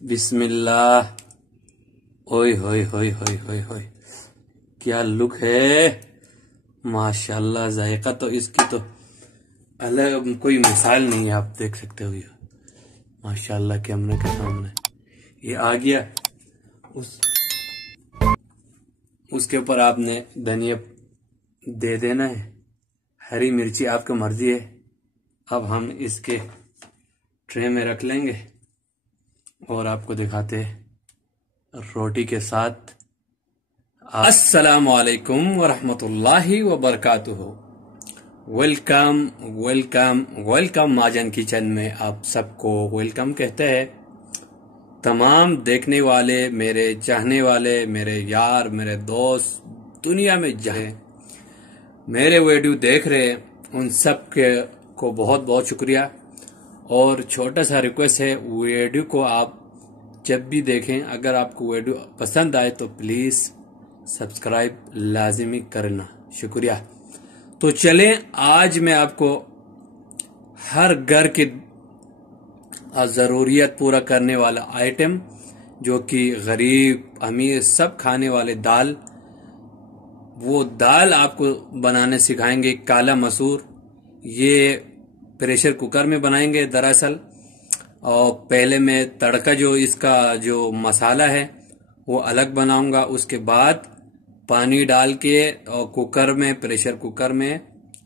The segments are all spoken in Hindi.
बिस्मिल्लाह। ओए होए होए होए होए होए, क्या लुक है माशाल्लाह। जायका तो इसकी तो अलग कोई मिसाल नहीं है। आप देख सकते हो ये माशाल्लाह कैमरे के सामने ये आ गया। उसके ऊपर आपने धनिया दे देना है, हरी मिर्ची आपकी मर्जी है। अब हम इसके ट्रे में रख लेंगे और आपको दिखाते हैं रोटी के साथ। अस्सलामु अलैकुम वरहमतुल्लाहि वबरकातुहू। वेलकम वेलकम वेलकम महाजन किचन में आप सबको वेलकम कहते हैं। तमाम देखने वाले, मेरे चाहने वाले, मेरे यार, मेरे दोस्त दुनिया में जहाँ मेरे वीडियो देख रहे उन सब के को बहुत बहुत शुक्रिया। और छोटा सा रिक्वेस्ट है, वीडियो को आप जब भी देखें, अगर आपको वीडियो पसंद आए तो प्लीज़ सब्सक्राइब लाजिमी करना, शुक्रिया। तो चलें, आज मैं आपको हर घर की ज़रूरियत पूरा करने वाला आइटम, जो कि गरीब अमीर सब खाने वाले दाल, वो दाल आपको बनाने सिखाएंगे। काला मसूर, ये प्रेशर कुकर में बनाएंगे दरअसल। और पहले मैं तड़का जो इसका जो मसाला है वो अलग बनाऊंगा। उसके बाद पानी डाल के और कुकर में, प्रेशर कुकर में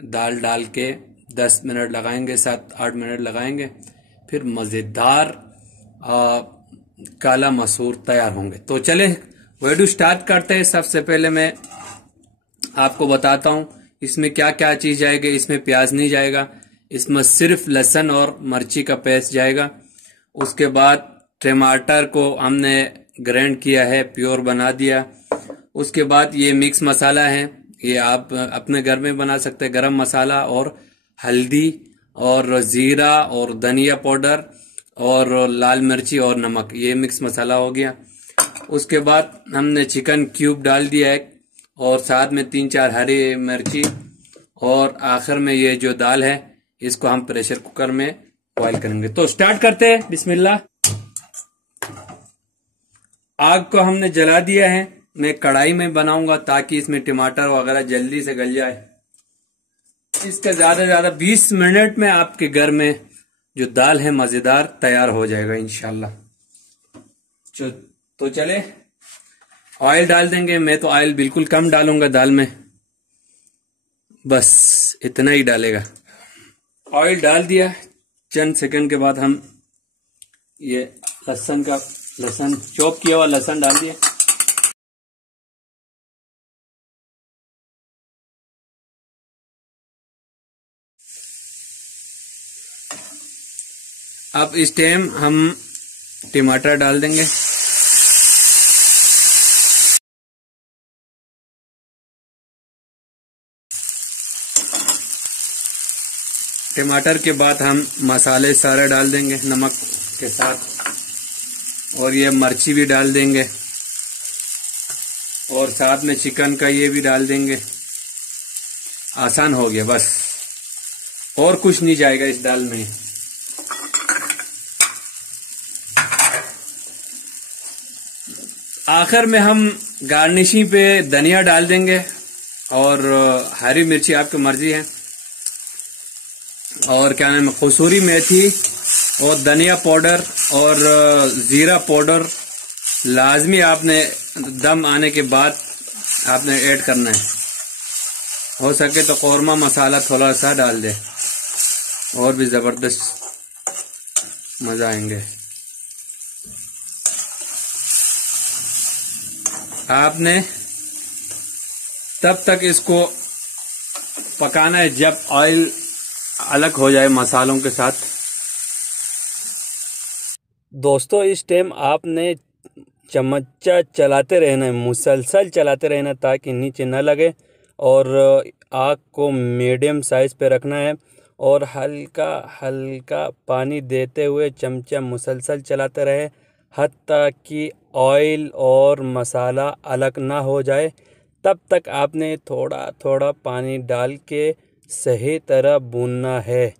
दाल डाल के 10 मिनट लगाएंगे, 7-8 मिनट लगाएंगे। फिर मज़ेदार काला मसूर तैयार होंगे। तो चले वीडियो स्टार्ट करते हैं। सबसे पहले मैं आपको बताता हूँ इसमें क्या क्या चीज जाएगा। इसमें प्याज नहीं जाएगा, इसमें सिर्फ लहसुन और मिर्ची का पेस्ट जाएगा। उसके बाद टमाटर को हमने ग्राइंड किया है, प्योर बना दिया। उसके बाद ये मिक्स मसाला है, ये आप अपने घर में बना सकते हैं। गरम मसाला और हल्दी और जीरा और धनिया पाउडर और लाल मिर्ची और नमक, ये मिक्स मसाला हो गया। उसके बाद हमने चिकन क्यूब डाल दिया है और साथ में 3-4 हरी मिर्ची। और आखिर में ये जो दाल है इसको हम प्रेशर कुकर में बॉईल करेंगे। तो स्टार्ट करते हैं, बिस्मिल्लाह। आग को हमने जला दिया है। मैं कढ़ाई में बनाऊंगा ताकि इसमें टमाटर वगैरह जल्दी से गल जाए। इसका ज्यादा से ज्यादा 20 मिनट में आपके घर में जो दाल है मजेदार तैयार हो जाएगा इंशाल्लाह। तो चले ऑयल डाल देंगे। मैं तो ऑयल बिल्कुल कम डालूंगा दाल में, बस इतना ही डालेगा। ऑयल डाल दिया। चंद सेकंड के बाद हम ये लहसुन चॉप किया हुआ लहसुन डाल दिया। अब इस टाइम हम टमाटर डाल देंगे। टमाटर के बाद हम मसाले सारे डाल देंगे नमक के साथ, और ये मिर्ची भी डाल देंगे और साथ में चिकन का ये भी डाल देंगे। आसान हो गया, बस और कुछ नहीं जाएगा इस दाल में। आखिर में हम गार्निशिंग पे धनिया डाल देंगे और हरी मिर्ची आपकी मर्जी है, और क्या नाम है, कसूरी मेथी और धनिया पाउडर और जीरा पाउडर लाजमी आपने दम आने के बाद आपने ऐड करना है। हो सके तो कौरमा मसाला थोड़ा सा डाल दे, और भी जबरदस्त मजा आएंगे। आपने तब तक इसको पकाना है जब ऑयल अलग हो जाए मसालों के साथ। दोस्तों, इस टाइम आपने चम्मचा चलाते रहना है, मुसलसल चलाते रहना ताकि नीचे न लगे, और आग को मीडियम साइज पे रखना है और हल्का हल्का पानी देते हुए चमचा मुसलसल चलाते रहे हत्ता कि ऑयल और मसाला अलग ना हो जाए। तब तक आपने थोड़ा थोड़ा पानी डाल के सही तरह भूनना है।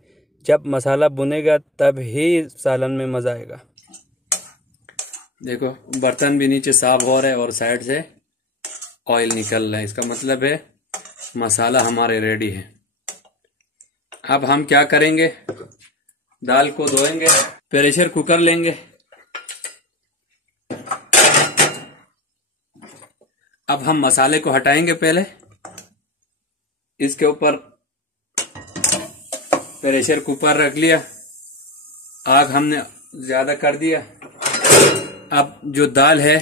जब मसाला भुनेगा तब ही सालन में मज़ा आएगा। देखो बर्तन भी नीचे साफ हो रहा है और साइड से ऑयल निकल रहा है, इसका मतलब है मसाला हमारे रेडी है। अब हम क्या करेंगे, दाल को धोएंगे, प्रेशर कुकर लेंगे। अब हम मसाले को हटाएंगे। पहले इसके ऊपर प्रेशर कुकर रख लिया, आग हमने ज्यादा कर दिया। अब जो दाल है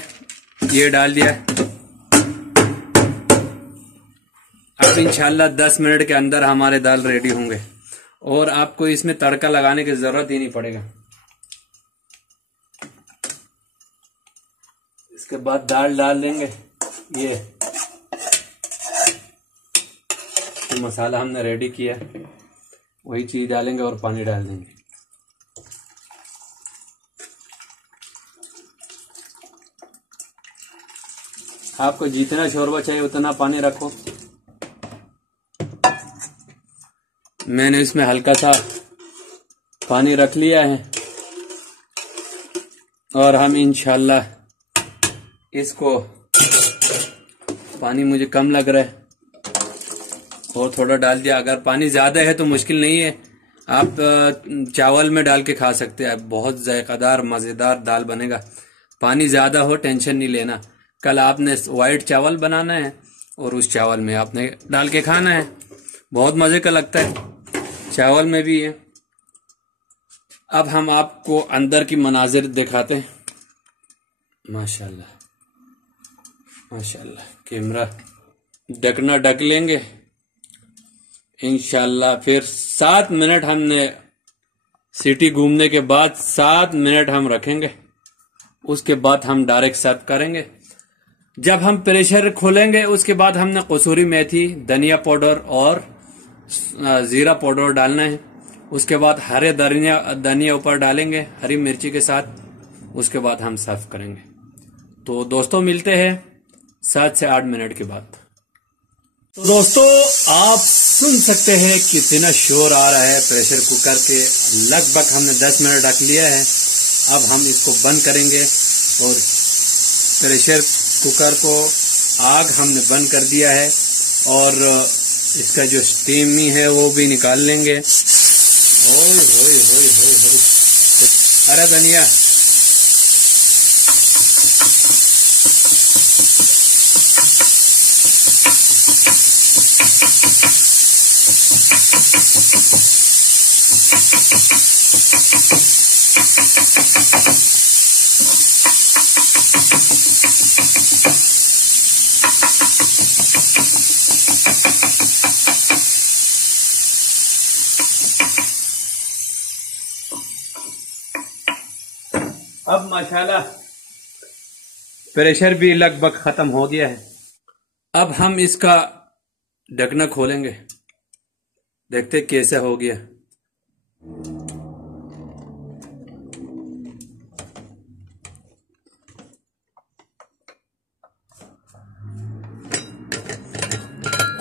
ये डाल दिया। अब इंशाल्लाह 10 मिनट के अंदर हमारे दाल रेडी होंगे और आपको इसमें तड़का लगाने की जरूरत ही नहीं पड़ेगा। इसके बाद दाल डाल देंगे। ये तो मसाला हमने रेडी किया, वही चीज डालेंगे और पानी डाल देंगे। आपको जितना शोरबा चाहिए उतना पानी रखो। मैंने इसमें हल्का सा पानी रख लिया है और हम इंशाल्लाह इसको, पानी मुझे कम लग रहा है और थोड़ा डाल दिया। अगर पानी ज्यादा है तो मुश्किल नहीं है, आप चावल में डाल के खा सकते हैं, बहुत जायकादार मजेदार दाल बनेगा। पानी ज्यादा हो टेंशन नहीं लेना, कल आपने वाइट चावल बनाना है और उस चावल में आपने डाल के खाना है, बहुत मजे का लगता है, चावल में भी है। अब हम आपको अंदर की मनाजिर दिखाते हैं। माशाल्लाह माशाल्लाह। कैमरा ढकना ढक लेंगे इंशाल्लाह। फिर 7 मिनट हमने सिटी घूमने के बाद 7 मिनट हम रखेंगे, उसके बाद हम डायरेक्ट सर्व करेंगे। जब हम प्रेशर खोलेंगे उसके बाद हमने कसूरी मेथी, धनिया पाउडर और जीरा पाउडर डालना है। उसके बाद हरे धनिया ऊपर डालेंगे हरी मिर्ची के साथ, उसके बाद हम सर्व करेंगे। तो दोस्तों मिलते हैं 7 से 8 मिनट के बाद। तो दोस्तों आप सुन सकते हैं कितना शोर आ रहा है प्रेशर कुकर के। लगभग हमने 10 मिनट रख लिया है। अब हम इसको बंद करेंगे और प्रेशर कुकर को आग हमने बंद कर दिया है और इसका जो स्टीमी है वो भी निकाल लेंगे। ओए होए होए होए होए, हरा धनिया, अब माशाल्लाह प्रेशर भी लगभग खत्म हो गया है। अब हम इसका ढकना खोलेंगे, देखते कैसे हो गया।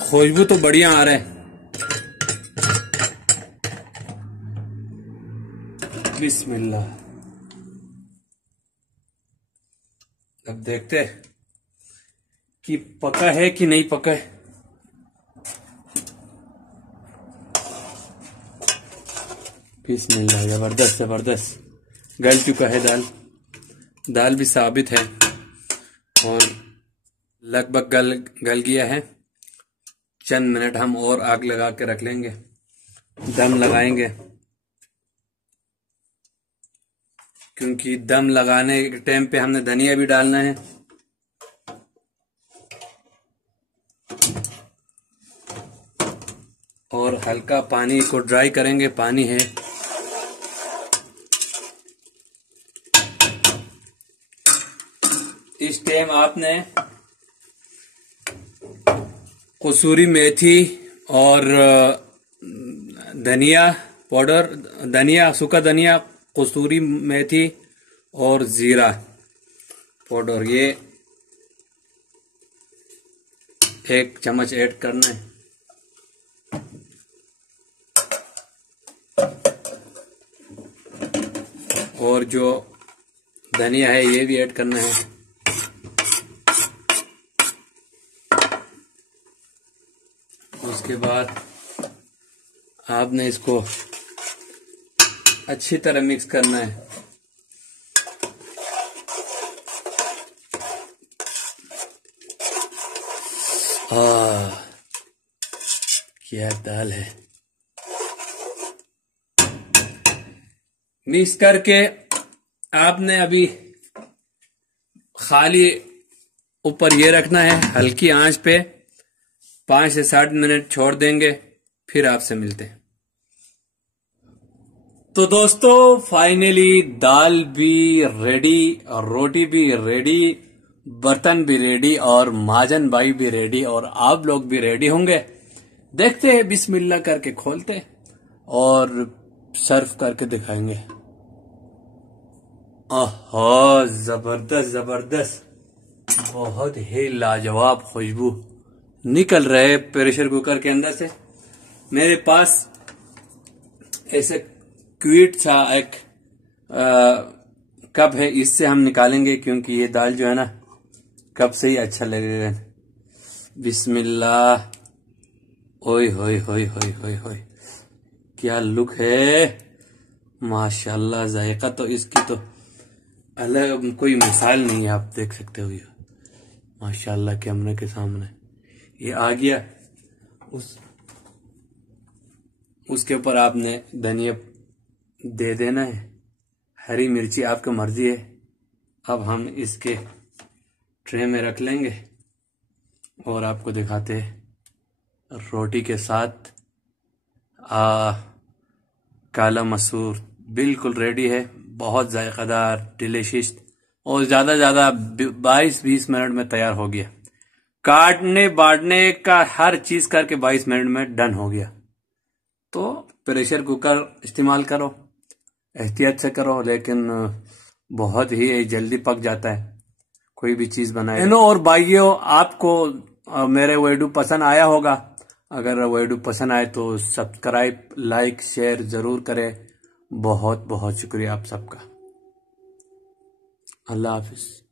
खुशबू तो बढ़िया आ रहा है। बिस्मिल्लाह। अब देखते हैं कि पका है कि नहीं पका है। बिस्मिल्लाह, जबरदस्त जबरदस्त गल चुका है दाल। दाल भी साबित है और लगभग गल गया है। चंद मिनट हम और आग लगा के रख लेंगे, दम लगाएंगे, क्योंकि दम लगाने के टाइम पे हमने धनिया भी डालना है। और हल्का पानी को ड्राई करेंगे, पानी है। इस टाइम आपने कसूरी मेथी और धनिया पाउडर, धनिया, सूखा धनिया, कसूरी मेथी और जीरा पाउडर, ये 1 चम्मच ऐड करना है। और जो धनिया है ये भी ऐड करना है। उसके बाद आपने इसको अच्छी तरह मिक्स करना है। क्या दाल है। मिक्स करके आपने अभी खाली ऊपर ये रखना है, हल्की आंच पे 5 से 7 मिनट छोड़ देंगे, फिर आपसे मिलते हैं। तो दोस्तों फाइनली दाल भी रेडी और रोटी भी रेडी, बर्तन भी रेडी और महाजन भाई भी रेडी और आप लोग भी रेडी होंगे। देखते हैं, बिस्मिल्लाह करके खोलते और सर्व करके दिखाएंगे। आहा, जबरदस्त जबरदस्त, बहुत ही लाजवाब खुशबू निकल रहे प्रेशर कुकर के अंदर से। मेरे पास ऐसे क्विट सा एक कप है, इससे हम निकालेंगे क्योंकि ये दाल जो है ना कप से ही अच्छा लगेगा। बिस्मिल्लाह। ओए होए होए होए होए होए, क्या लुक है, माशाल्लाह। जायका तो इसकी तो अलग कोई मिसाल नहीं है, आप देख सकते हो। ये माशाल्लाह कैमरे के सामने ये आ गया। उसके ऊपर आपने धनिया दे देना है, हरी मिर्ची आपकी मर्जी है। अब हम इसके ट्रे में रख लेंगे और आपको दिखाते हैं रोटी के साथ काला मसूर बिल्कुल रेडी है, बहुत जायकादार, डिलीशियस और ज्यादा 22-20 मिनट में तैयार हो गया। काटने बांटने का हर चीज करके 22 मिनट में डन हो गया। तो प्रेशर कुकर इस्तेमाल करो, एहतियात से करो, लेकिन बहुत ही जल्दी पक जाता है कोई भी चीज बनाए। बहनों और भाइयों, आपको मेरे वीडियो पसंद आया होगा। अगर वीडियो पसंद आए तो सब्सक्राइब, लाइक, शेयर जरूर करें। बहुत बहुत शुक्रिया आप सबका। अल्लाह हाफिज।